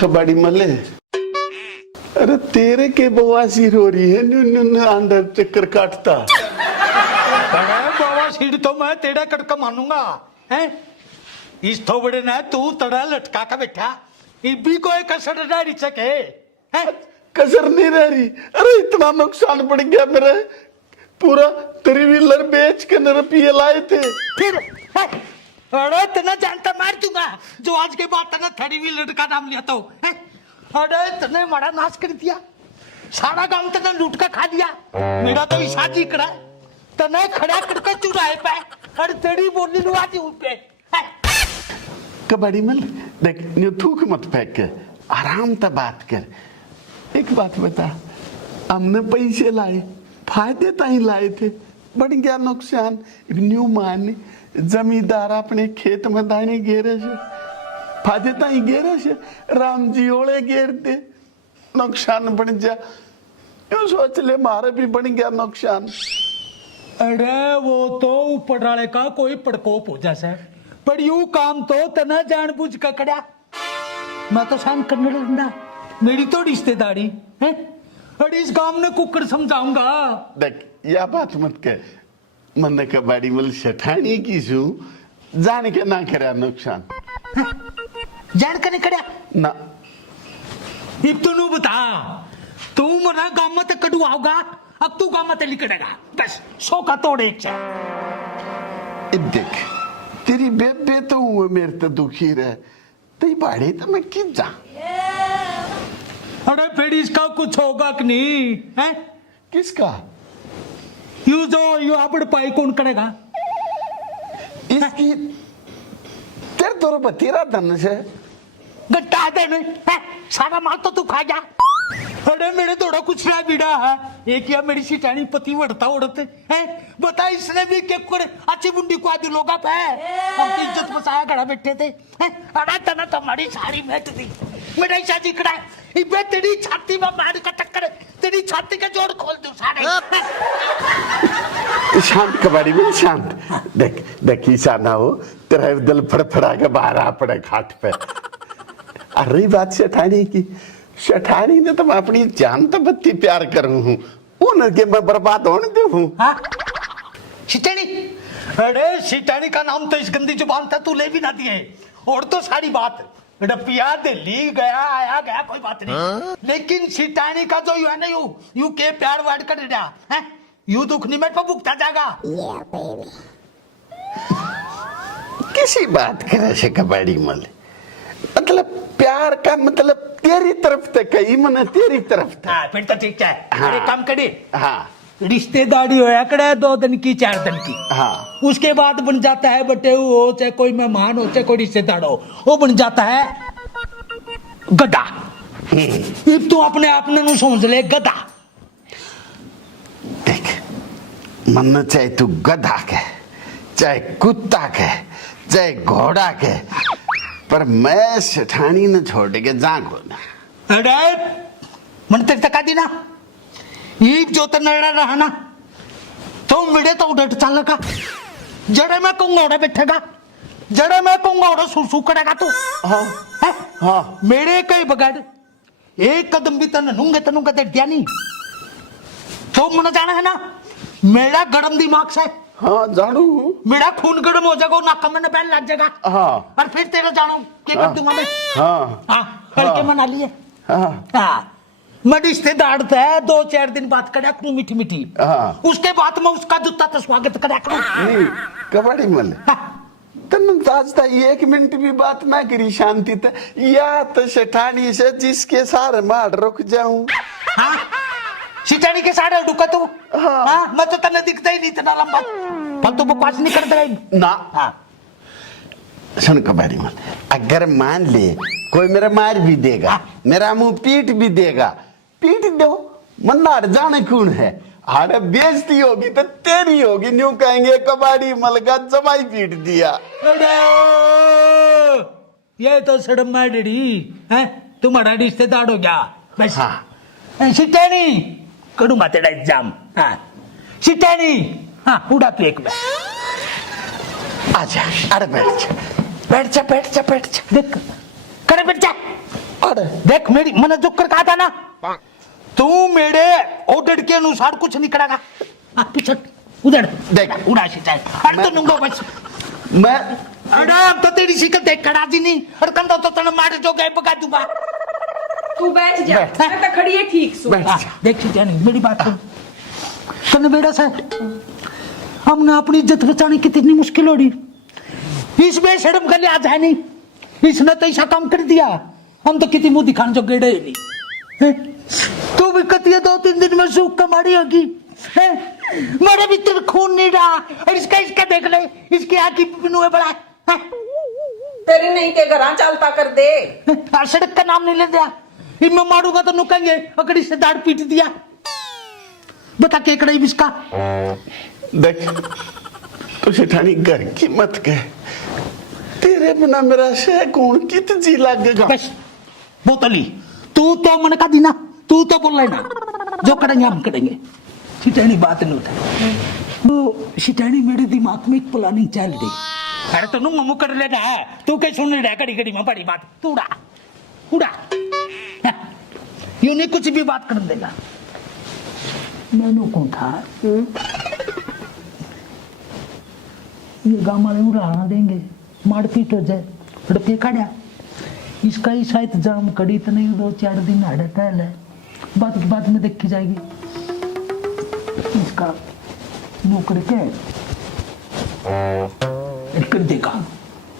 कबाड़ी मले, अरे तेरे के बवासीर हो रही है, न्यू अंदर चक्कर काटता। बवासीर तो मैं तेरा कटका मानूंगा है। इस थोबड़े ने तू तड़ा लटका का बैठा, इबी कोई कसर डारी सके है। कसर नहीं रह रही, अरे इतना नुकसान पड़ गया मेरे, पूरा 3 व्हीलर बेच के रुपये लाए थे। फिर अरे तना जानता मार दूंगा जो आज के बाद तना 3 व्हीलर का नाम लिया तो है। अरे तने बड़ा नाश कर दिया, सारा गांव तना लूट का खा दिया। मेरा तो इशाजी करा तने खड़ा करके चुराए पे, अरे तेरी बोली लुआ दी उन पे। कबाड़ी मल देख, न्यू थूक मत फेंक के आराम से बात कर। एक बात बता, हमने पैसे लाए, फायदे ताई लाए थे, बढ़ गया नुकसान। न्यू मान जमींदार अपने खेत में दाने गेरे से, फायदे ताई गेरे से, राम जी ओले गेर दे, नुकसान बढ़ जा। यूं सोच ले मारे भी बढ़ गया नुकसान। अरे वो तो ऊपर वाले का कोई प्रकोप हो जैसा, पर यू काम तो तना जानबूझ कर करा। मैं तो शांत करने लगा, मेरी तो रिश्तेदारी है, और इस गांव ने कुकर समझाऊंगा। देख यह बात मत कह, मन कबाड़ी मल शठानी की सू जान के ना करा नुकसान, जान कर नहीं करा ना। अब तू बता, तू मना गांव में तक कटू आओगा, अब तू गांव में तक निकलेगा, बस 100 का तोड़ एक से। देख तेरी बेबे तो हुए मेरे तो दुखी रहे, तेरी बाड़ी तो मैं किस जा। अरे फिर इसका कुछ होगा कि नहीं है? किसका? यू आपड़ पाई कौन करेगा इसकी? तेरे तो बतेरा धन से गट्टा दे नहीं है, सारा माल तो तू खा जा। अरे मेरे थोड़ा कुछ रहा बीड़ा है, एक या मेरी सिटानी पति बढ़ता उड़ते है। बता इसने भी क्या करे, अच्छी बुंडी को आदि लोग आप है, हम तो इज्जत बचाया खड़ा बैठे थे। अरे तना तुम्हारी सारी मैट दी मेरा शादी करा, इबे तेरी छाती में मार का टक्कर, तेरी छाती का जोड़ खोल दूं सारे। शांत कबाड़ी में शांत। देख देख ऐसा ना हो तेरा दिल फड़फड़ा के बाहर आ पड़े खाट पे। अरे बात सेठानी की, सेठानी ने तो मैं अपनी जान तो बत्ती प्यार करूं हूं, उनके मैं बर्बाद होने दे हूं। सिटानी, अरे सिटानी का नाम तो इस गंदी जुबान था तू ले भी ना दिए, और तो सारी बात रपिया दिल्ली गया आया गया कोई बात नहीं, लेकिन सिटानी का जो यू है ना यू के प्यार वाड़ कर दिया है, यू दुख निमेट पर भुगता जाएगा। किसी बात करे से कबाड़ी मल, मतलब प्यार का मतलब तेरी तरफ तक कही मन तेरी तरफ था। हाँ, फिर तो ठीक है। हाँ, अरे काम करे, हाँ रिश्तेदारी होया करे 2 दिन की 4 दिन की, हाँ, उसके बाद बन जाता है बटे हो, चाहे कोई मेहमान हो चाहे कोई रिश्तेदार हो, वो बन जाता है गधा। अब तू अपने आप ने समझ ले गधा। देख मन चाहे तू गधा के, चाहे कुत्ता के, चाहे घोड़ा के, पर मैं सेठानी ने छोड़ के जागो ना। अरे मन तेरे तक आदि ना ये जो तनड़ा रहा ना, तो मेरे तो उधर चल का, जड़े मैं कहूंगा उधर बैठेगा, जड़े मैं कहूंगा उधर सुसु करेगा तू। हाँ है? हाँ, मेरे कई बगैर एक कदम भी तनुंगा दे दिया नहीं, तो मुझे जाना है ना, मेरा गरम दिमाग से, हाँ जानू, मेरा खून गर्म हो जाएगा, नाक में बैल लग जाएगा। हाँ, और फिर तेरा जानो क्या कर दूंगा मैं। हाँ हाँ, करके मना लिए। हाँ, हाँ, मैं रिश्तेदार था 2-4 दिन बात करा करूं मीठी मीठी, हाँ, उसके बाद मैं उसका जूता तो स्वागत करा करूं। नहीं कबाड़ी मल, तन आज तक 1 मिनट भी बात ना करी शांति ते, या तो सेठानी से जिसके सारे मार रुक जाऊं। हाँ, सिटानी के सारे रुका तू। हाँ, हाँ, मैं तो तने दिखता ही नहीं इतना लंबा, फालतू बकवास नहीं करता ना। हाँ, सुन कबाड़ी मल, अगर मान ले कोई मेरा मार भी देगा, मेरा मुंह पीट भी देगा, पीट दो, मन्नार जाने कौन है, हारे बेइज्जती होगी तो तेरी होगी, न्यू कहेंगे कबाड़ी मल का जमाई पीट दिया। अरे ये तो सड़म मार डड़ी है, तुम्हारा रिश्तेदार हो गया बस। हाँ, सिटानी करूंगा तेरा एग्जाम। हाँ सिटानी, हाँ उड़ा तू एक बार, आजा, अरे बैठ जा, बैठ जा बैठ जा बैठ जा, देख करे बैठ जा। अरे देख मेरी मैंने जो कर कहा था ना, तू मेरे ऑर्डर के अनुसार कुछ नहीं करेगा। पीछे उधर देख उड़ा सी चाहे अरे तो नुंगो बस मैं अरे अब तो तेरी शिकल देख कर राजी नहीं और कंधा तो तने मार जो गए पका दूंगा। तू बैठ जा, मैं तो खड़ी है ठीक सु। देख सी जानी मेरी बात सुन तने बेटा से हमने अपनी इज्जत बचाने की कितनी मुश्किल हो रही, इसमें शर्म कर ले आज है नहीं, इसने तो ऐसा काम कर दिया हम तो कितनी मुंह दिखाने जो गेड़े ही नहीं हैं? तू भी कहती है 2-3 दिन में सूख कमाड़ी होगी हैं? मेरे भीतर खून नहीं रहा और इसका देख ले, इसकी आँख की पिनू है बड़ा हैं? तेरे नहीं के घर चलता कर दे। सड़क का नाम नहीं ले दिया, मैं मारूंगा तो नुकेंगे अगर इससे दाढ़ पीट दिया। बता के कड़ाई बिस्का देख तू सेठानी घर की मत कह, तेरे बिना मेरा शह कौन कित जी लगेगा। बस बोतली तू तो मन का दी ना, तू तो बोल ना जो करेंगे हम करेंगे। सिटानी बात नहीं होता वो सिटानी मेरे दिमाग में एक प्लानिंग चल रही। अरे तो मुंह कर लेना है, तू क्या सुन रहा है घड़ी घड़ी में बड़ी बात, तू उड़ा उड़ा यूं नहीं कुछ भी बात कर देगा। मैंने कौन था ये गाँव वाले उड़ा देंगे, मारपीट हो जाए रुपये काढ़ा, इसका ही शायद जाम कड़ी तो नहीं 2-4 दिन हड़ता है, बात की बात में देखी जाएगी। इसका नौकरी क्या कर देगा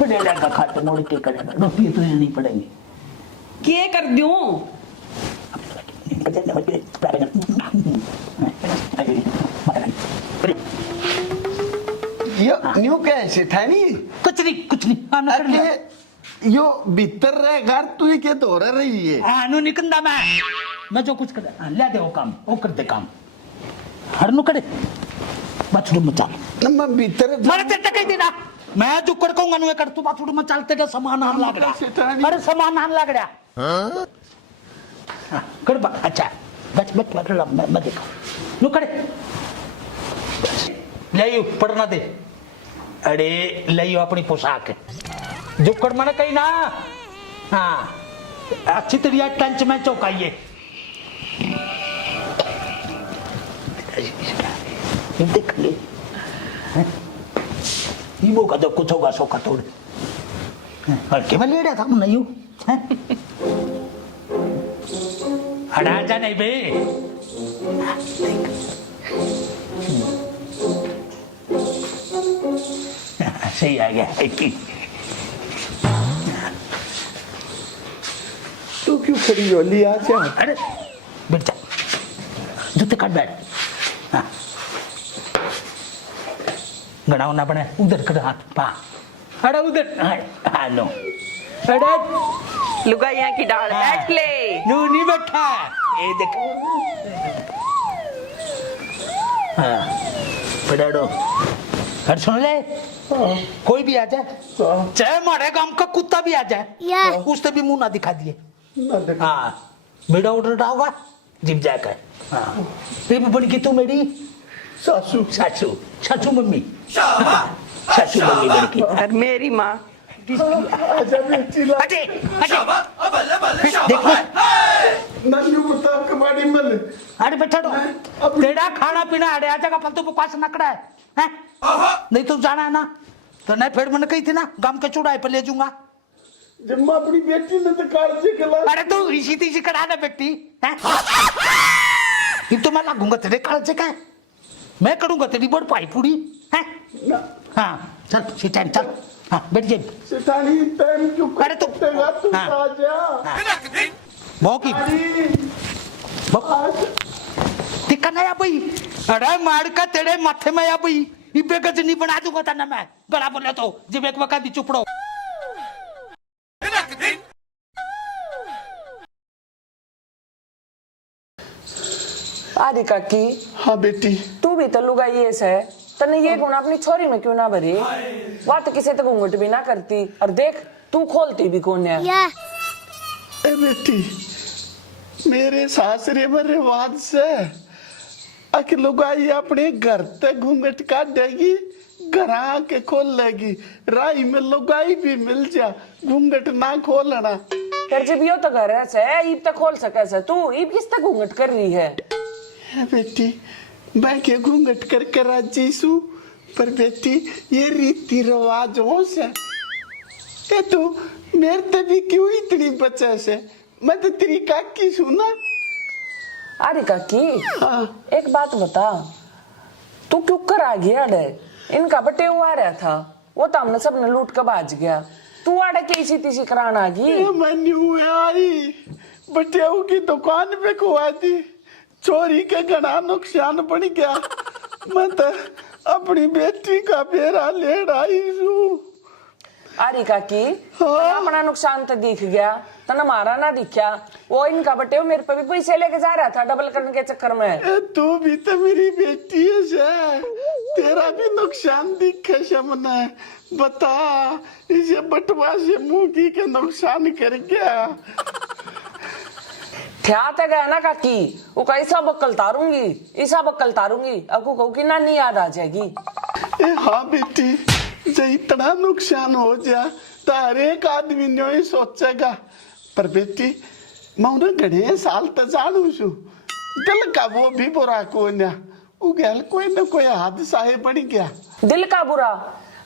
पड़ेगा का खाता मोड़ के करेगा, रुपये तो नहीं पड़ेंगे। क्या कर दूं? यो न्यू क्या है सेठानी? कुछ नहीं आना कर लिया। यो भीतर रह घर तू ही के तो रही है। नु निकंदा मैं जो कुछ कर ले दे वो काम वो कर दे काम हर नु करे बाथरूम में चल न मैं भीतर मारे तेरे कह देना मैं जो कर कहूंगा नु कर तू बाथरूम में चलते का सामान आन लग रहा। अरे सामान आन लग रहा कर बा अच्छा बच मैं देखो नु करे ले यू पढ़ना दे। अरे ले यू अपनी पोशाक जो कर मैंने कही ना, हाँ अच्छी तरह टंच में चौकाइए। देख ले ईमो का जब कुछ होगा सो का तोड़ हल्के में ले रहा था नहीं हूँ हटा जा नहीं बे सही आ गया तू क्यों खड़ी हो ली आ जा। अरे बैठ जा जूते काट बैठ हाँ गड़ाओ ना बने उधर कर हाथ पा अरे उधर हाँ नो अरे लुगाइयां की डाल बैठ ले। नू नहीं बैठा ये देख हाँ पढ़ो हर सुन ले कोई भी आ जाए चाहे हमारे गांव का कुत्ता भी आ जाए उससे भी मुंह ना दिखा दिए। हाँ बेटा ऑर्डर डालवा जिम जाकर हाँ ये भी बन की तू मेरी सासू मम्मी सासू मम्मी बन की और मेरी माँ अरे बैठा तेरा खाना पीना अड़े आ जाएगा फालतू बकवास नकड़ा है नहीं तो जाना है ना तो नहीं फिर मैंने कही थी ना गांव के चौड़ाई पर ले जाऊंगा जब मैं अपनी बेटी ने तो काल से खिला। अरे तू इसी तीसी करा दे बेटी तो मैं लागूंगा तेरे काल से क्या मैं करूंगा तेरी बड़ पाई पूरी है हाँ चल सिटाइन चल हाँ बैठ जाए सेठानी टाइम क्यों अरे तू तू आ जा मौकी टिका नहीं आ भाई अरे मार का तेरे माथे में आ भाई इबे गजनी बना दूंगा था मैं गला बोले तो जब एक वक्त चुपड़ो आदि काकी हाँ बेटी तू भी तो लुगाई है तने ये गुण अपनी छोरी में क्यों ना भरी बात किसी तक घूंघट भी ना करती और देख तू खोलती भी कौन है। ए बेटी मेरे सासरे में रिवाज से अक लुगाई अपने घर तक घूंघट काट देगी घर के खोल लेगी राई में लुगाई भी मिल जा घूंघट ना खोलना कर जब यो तो घर है से ईब तक खोल सके से तू ईब किस तक घूंघट कर रही है बेटी मैं के घूंघट करके राजी सू पर बेटी ये रीति रिवाजों से ते तू मेरे ते भी क्यों इतनी बचा से मैं तो तेरी काकी सुना। अरे काकी हाँ एक बात बता तू क्यों कर आ गया डे इनका बटे हुआ रहा था वो तो हमने सबने लूट कर भाज गया तू आड़े कैसी तीसी करान आ गई मैं न्यू आई बटेऊ की दुकान पे खुआ दी चोरी के घना नुकसान बढ़ गया मैं तो अपनी बेटी का बेरा लेड़ आई हूँ। अरे काकी हाँ। अपना नुकसान तो दिख गया तना हमारा ना दिखा वो इनका बटे मेरे पे भी पैसे लेके जा रहा था डबल करने के चक्कर में ए, तू भी तो मेरी बेटी है से तेरा भी नुकसान दिखे शमना बता इसे बटवा से मुंह के नुकसान कर गया क्या तो गया ना काकी वो कैसा बक्कल तारूंगी ऐसा बक्कल तारूंगी अब को कहूँ की नानी याद आ जाएगी ए हाँ बेटी जब इतना नुकसान हो जाए तो हर एक आदमी ने ही सोचेगा पर बेटी मैं उन्हें घने साल तक जानू छू दिल का वो भी बुरा को उगल कोई न कोई हादसा है बढ़ गया दिल का बुरा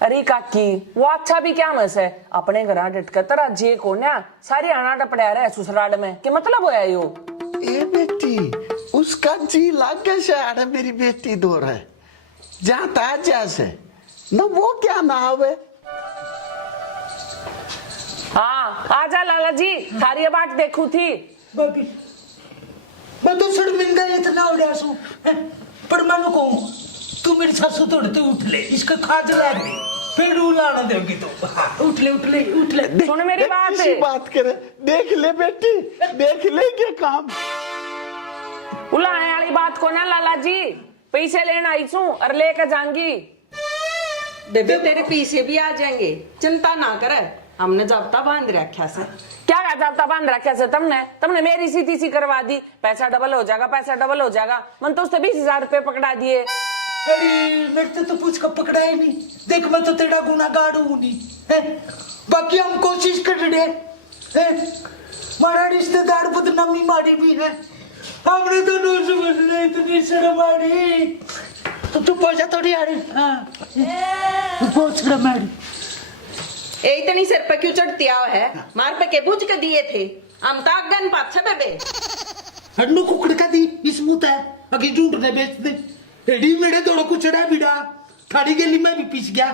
अरे काकी वो अच्छा भी क्या मस है अपने घर डटकर तरह जे को ना सारी आना टपड़ा रहे ससुराल में कि मतलब होया यो ए बेटी उसका जी लाग गया शायद मेरी बेटी दो है जाता जैसे न वो क्या ना आवे हाँ आजा लाला जी थारी ये बात देखू थी बाबी मैं तो शर्मिंदा इतना हो गया सू पर मैं कहूँ तू मेरी सासू तोड़ तू उठ ले इसका खाद ला रही फिर उलाना देगी तो हाँ, उठ ले उठ ले उठ ले सुन मेरी बात किसी बात करे देख ले बेटी देख ले क्या काम उलाने वाली बात को ना लाला जी पैसे लेना आई छू और लेकर जाऊंगी बेबे तेरे पीछे भी आ जाएंगे चिंता ना कर हमने जब्ता बांध रखा से क्या जाता बांध रखा से तुमने मेरी सी तीसी करवा दी पैसा डबल हो जाएगा मन तो उससे 20,000 रुपए पकड़ा दिए अरे मेरे तो पूछ कर पकड़ा ही नहीं देख मैं तो तेरा गुनाहगार हूँ नहीं है बाकी हम कोशिश कर रहे हैं हमारा रिश्तेदार बदनामी मारी भी है हमने तो नो समझ रहे इतनी शर्म आ रही तो तू पैसा थोड़ी आ रही हाँ बहुत शर्म आ रही ए इतनी सिर पे क्यों चढ़ती आओ है मार पे के पूछ के दिए थे हम तो अगन पाछे बेबे हड्डू कुकड़ का दी इस मुंह है अगे ढूंढने बेच दे एडी मेरे दोड़ो को चढ़ा बिड़ा थाड़ी गली में भी पीस गया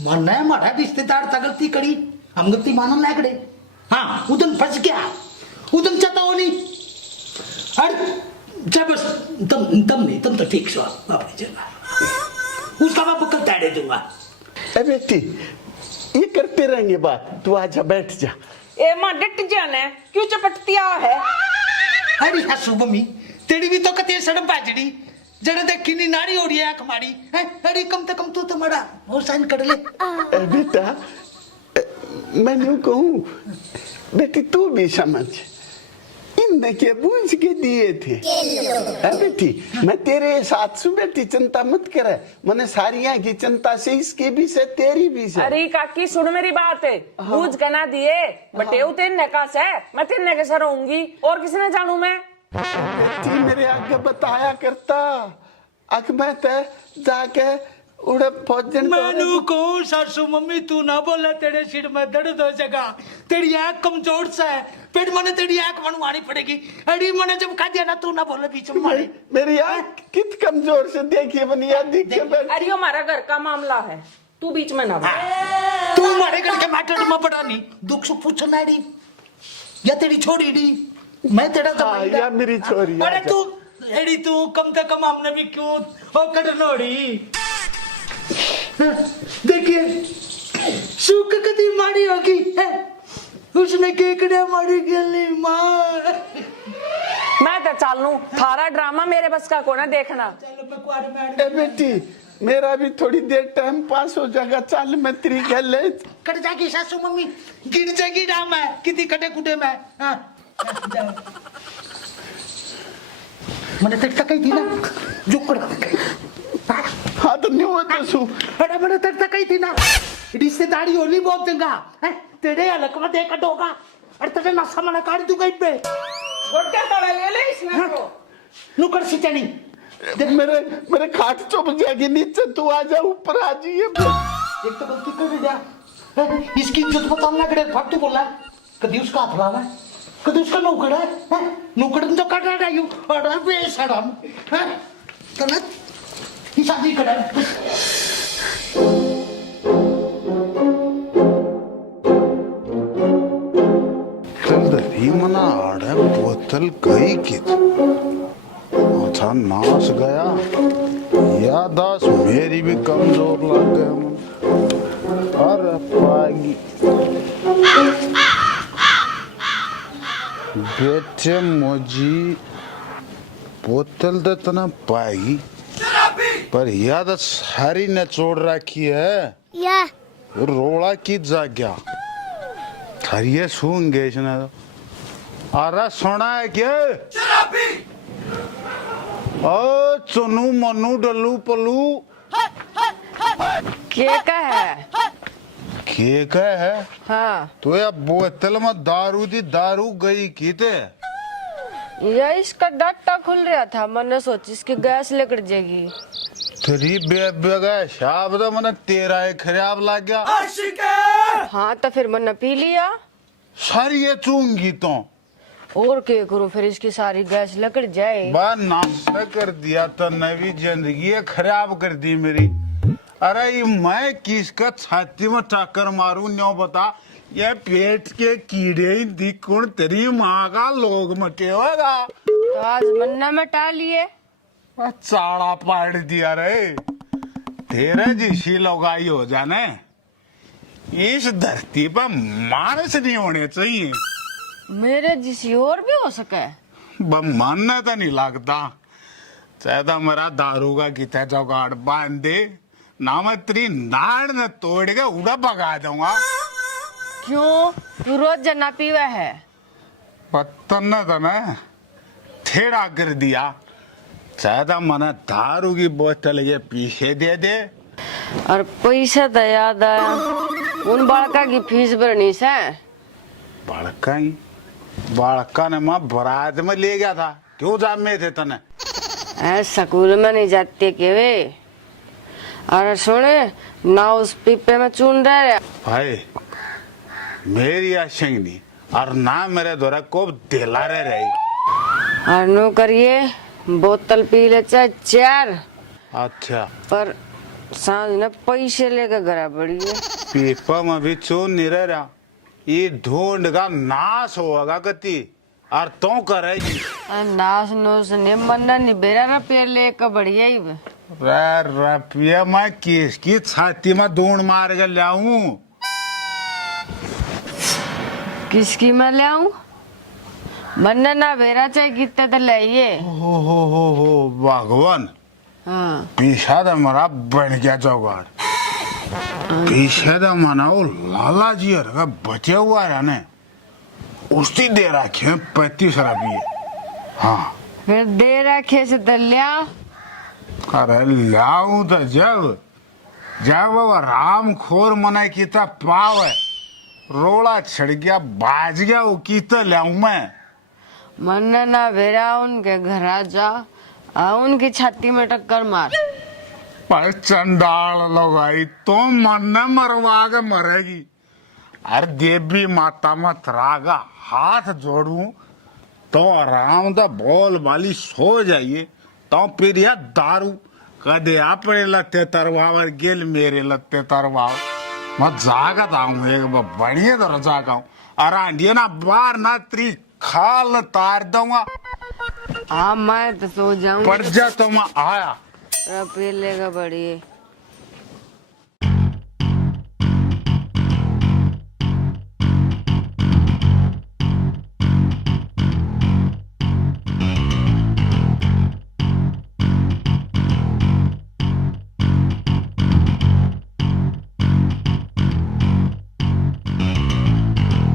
मानना है हमारा रिश्तेदार था गलती करी हम गलती मानन लाग रहे हाँ उधन फंस गया उधन चाहता हो नहीं अरे जब बस तुम तो ठीक सो अपनी जगह उसका मैं पकड़ ताड़े दूंगा ए बेटी ये करते रहेंगे बात तू आजा बैठ जा ए मां डट जाने क्यों चपटती आओ है अरे हसू मम्मी तेरी भी तो कते सड़म बाजड़ी जड़ देखी नी नाड़ी हो रही है हमारी अरे कम से कम तू तो मरा और साइन कर ले ए बेटा मैं यूं कहूँ बेटी तू भी समझ इनने के बूझ के दिए थे बेटी मैं तेरे साथ सु बेटी चिंता मत करे मैंने सारिया की चिंता से इसकी भी से तेरी भी से अरे काकी सुन मेरी बात है बूझ के ना दिए बटेऊ तेरे का से मैं तेरे के सर रहूंगी और किसने जानू मैं बेटी मेरे आगे बताया करता अक मैं ते जाके उड़े फौजन मैनू कहूँ सासू मम्मी तू ना बोले तेरे सिर में दर्द हो जाएगा तेरी आँख कमजोर सा है पेट मने तेरी आँख बनवानी पड़ेगी अरे मैंने जब खा दिया ना तू ना बोले बीच में मारे मेरी आँख कित कमजोर से देखिए बनिया दिखे अरे हमारा घर का मामला है तू बीच में ना बोल तू हमारे घर के मैटर में पड़ा नहीं दुख सुख पूछना डी या तेरी छोड़ी डी मैं तेरा हाँ, या मेरी छोरी अरे तू एडी तू कम से कम हमने भी क्यों हो कटनोड़ी देखिए सुख कदी मारी होगी उसने केकड़े मारी गली माँ मैं तो चल लूं थारा ड्रामा मेरे बस का को ना देखना चलो बकवार में ए बेटी मेरा भी थोड़ी देर टाइम पास हो जाएगा चल मैं तेरी गल कट जाएगी सासू मम्मी गिर जाएगी डाम है कितनी कटे कुटे में हाँ मैंने तेरे तक ही थी ना जो हाँ तो नहीं हुआ तो सु अरे मैंने तेरे तक ही थी ना रिश्तेदारी होली बहुत देगा तेरे अलग में देख कटोगा अरे तेरे नशा मना काट दूंगा इन पे गोटे तोड़ा ले ले इसने को नुकड़ सिटानी मेरे मेरे खाट चुप जाएगी नीचे, तू आ जा ऊपर आ जाइए। एक तो गलती कर दिया इसकी इज्जत पता ना करे फाटू बोला कभी उसका हाथ लावा कभी उसका नौकड़ा है नौकड़ तो काट रहा है यू अरे बेशरम है गलत ही शादी करा ही मना आड़े बोतल गई कित अच्छा नाश गया यादाश्त मेरी भी कमजोर लग गया अरे पागी बेटे मुझी बोतल तो तना पाएगी पर यादाश्त सारी ने छोड़ रखी है रोड़ा की जाग्या थरिये सूंघ गए इसने तो अरे सुना है क्या ओ चुनू मनु डल्लू पल्लू के का है? के का है? हाँ तो ये बोतल में दारू दी दारू गई की थे ये इसका डट्टा खुल रहा था, मैंने सोची इसकी गैस लेकर जाएगी। तेरी बेगा शाब तो मैंने तेरा ही खराब लग गया। हाँ तो फिर मैंने पी लिया सारी ये चूंगी तो और क्या करूं, फिर इसकी सारी गैस लेकर जाए। बा नाश्ता कर दिया तो नवी जिंदगी खराब कर दी मेरी। अरे ये मैं किसका छाती में टक्कर मारूं न्यों बता, ये पेट के कीड़े ही दिखुण तेरी माँ का लोग मटे होगा तो आज मन्ना मिटा लिए। चाड़ा पाड़ दिया रे तेरे जैसी लोगाई हो जाने इस धरती पर मानस नहीं होने चाहिए। मेरे जिसी और भी हो सके मानना तो नहीं लगता चाहे तो मेरा दारू का कितना जुगाड़ बांध दे ना मैं तेरी नाड़ न तोड़ के उड़ा भगा दूंगा। क्यों तू रोज जना पीवा है? पत्तन तो ना ठेड़ा कर दिया चाहे तो मैंने दारू की बोतल ये पीछे दे दे। और पैसा तो याद आया उन बालका की फीस भरनी से। बालका ने मैं बारात में ले गया था, क्यों जाम में थे तने? स्कूल में नहीं जाते के वे। अरे सुने ना उस पीपे में चून रहे भाई मेरी आशंक नहीं और ना मेरे द्वारा को दिला रही। और नो करिए बोतल पी ले चाहे 4 अच्छा पर सांझ ने पैसे लेकर घर बढ़ी है। पीपा में भी चून नहीं रहा, ये ढूंढ का नाश होगा कति और तो करेगी। नाश नोश ने मन्ना नहीं बेरा ना पेड़ लेकर बढ़िया ही रुपया मैं किसकी छाती में ढूंढ मार के लाऊं? किसकी मैं ले आऊं? मन्ना ना बेरा चाहे कितना तो लाइए। हो भगवान हाँ पीछा तो मेरा बन गया जुगाड़। पीछे तो मना वो लाला जी का बचे हुआ है ने उसकी दे रखे 35 रुपये। हाँ फिर दे रखे से तो ले आओ। अरे लाऊं तो जब वो राम खोर मना की तो पाव है रोड़ा छड़ गया बाज गया वो की तो लाऊं मैं। मन्ना ना बेरा उनके घर आ जा उनकी छाती में टक्कर मार। पर चंडाल लगाई तो मन मरवा के मरेगी। अरे देवी माता में तरागा हाथ जोड़ू तो आराम दा बोल वाली सो जाइए तो फिर यह दारू कदे अपने लत्ते तरवावर गेल मेरे लत्ते तरवाव मैं जागत आऊं एक बढ़िया तरह जागा अरे ना बार ना त्री खाल तार दूंगा। हाँ मैं तो सो जाऊं पर जा तो मैं आया रुपये लेगा बड़ी